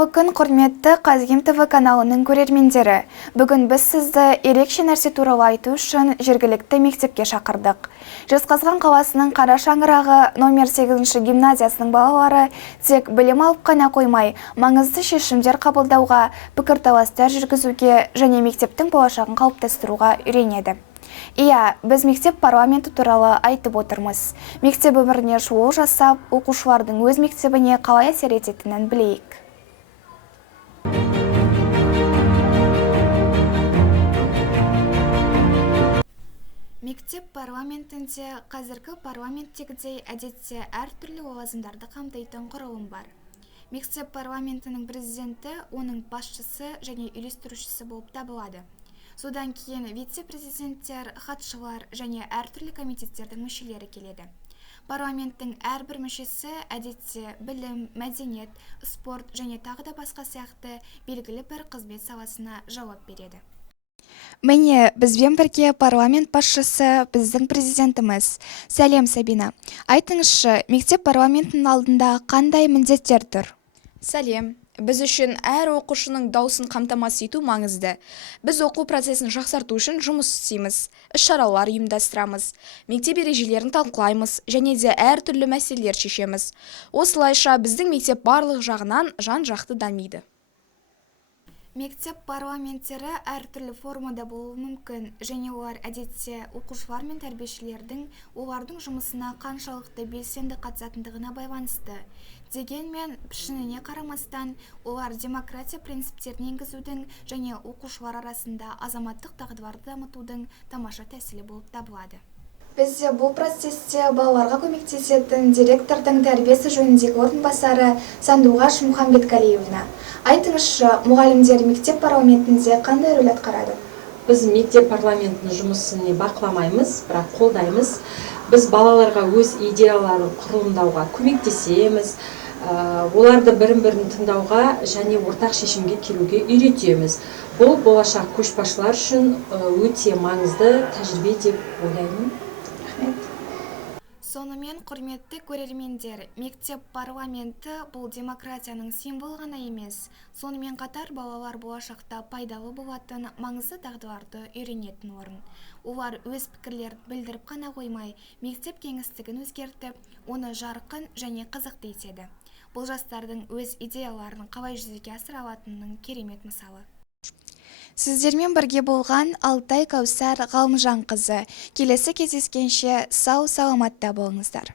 Қайырлы күн, құрметті Қазгем ТВ каналының көрермендері. Бүгін біз сізді ерекше нәрсе туралы айту үшін жергілікті мектепке шақырдық. Жезқазған қаласының Қара шаңырағы номер 8 гимназиясының балалары тек білім алып қана қоймай, маңызды шешімдер қабылдауға, пікірталастар жүргізуге және мектептің болашағын қалыптастыруға үйренеді. Иә, біз мектеп парламенті туралы айтып отырмыз. Мектеп өміріне шолу жасап, оқушылардың өз мектебіне қалай әсер ететінін білейік. Мектеп парламентінде қазіргі парламенттегідей әдетте әртүрлі лауазымдарды қамтитын құрылым бар. Мектеп парламентінің президенті, оның басшысы және үйлестірушісі болып табылады. Содан кейін вице-президенттер, хатшылар және әртүрлі комитеттердің мүшелері келеді. Парламенттің әрбір мүшесі әдетте білім, мәдениет, спорт және тағы да басқа сияқты белгілі бір қызмет саласына жауап береді. Міне, бізбен бірге парламент басшысы біздің президентіміз. Сәлем, Сабина. Айтыңызшы, мектеп парламентінің алдында қандай міндеттер тұр? Сәлем. Біз үшін әр оқушының дауысын қамтамасыз ету маңызды. Біз оқу процесін жақсарту үшін жұмыс істейміз, іс-шаралар ұйымдастырамыз, мектеп ережелерін талқылаймыз және де әртүрлі мәселелер шешеміз. Осылайша біздің мектеп барлық жағынан жан-жақты дамиды. Мектеп парламенттері әртүрлі формада болуы мүмкін, және олар әдетте оқушылар мен тәрбиешілердің олардың жұмысына қаншалықты белсенді қатысатындығына байланысты. Дегенмен, пішініне қарамастан, олар демократия принциптерін енгізудің және оқушылар арасында азаматтық дағдыларды дамытудың тамаша тәсілі болып табылады. Бізде бұл процесте балаларға көмектесетін директордың тәрбиесі жөніндегі орынбасары Сандуғаш Мұхамбетқалиевна. Айтыңызшы, мұғалімдер мектеп парламентінде қандай рөл атқарады? Біз мектеп парламентінің жұмысын бақыламаймыз, бірақ қолдаймыз. Біз балаларға өз идеяларын құрылымдауға көмектесеміз, оларды бірін-бірін тыңдауға және ортақ шешімге келуге үйретеміз. Бұл болашақ көшбасшылар үшін өте маңызды тәжірибе деп ойлаймын. Сонымен, құрметті көрермендер, мектеп парламенті бұл демократияның символы ғана емес, сонымен қатар балалар болашақта пайдалы болатын маңызды дағдыларды үйренетін орын. Олар өз пікірлерін білдіріп қана қоймай, мектеп кеңістігін өзгертіп, оны жарқын және қызықты етеді. Бұл жастардың өз идеяларын қалай жүзеге асыра алатынының керемет мысалы. Сіздермен бірге болған Алтай Кәусар Ғалымжанқызы. Келесі кездескенше сау-саламатта болыңыздар.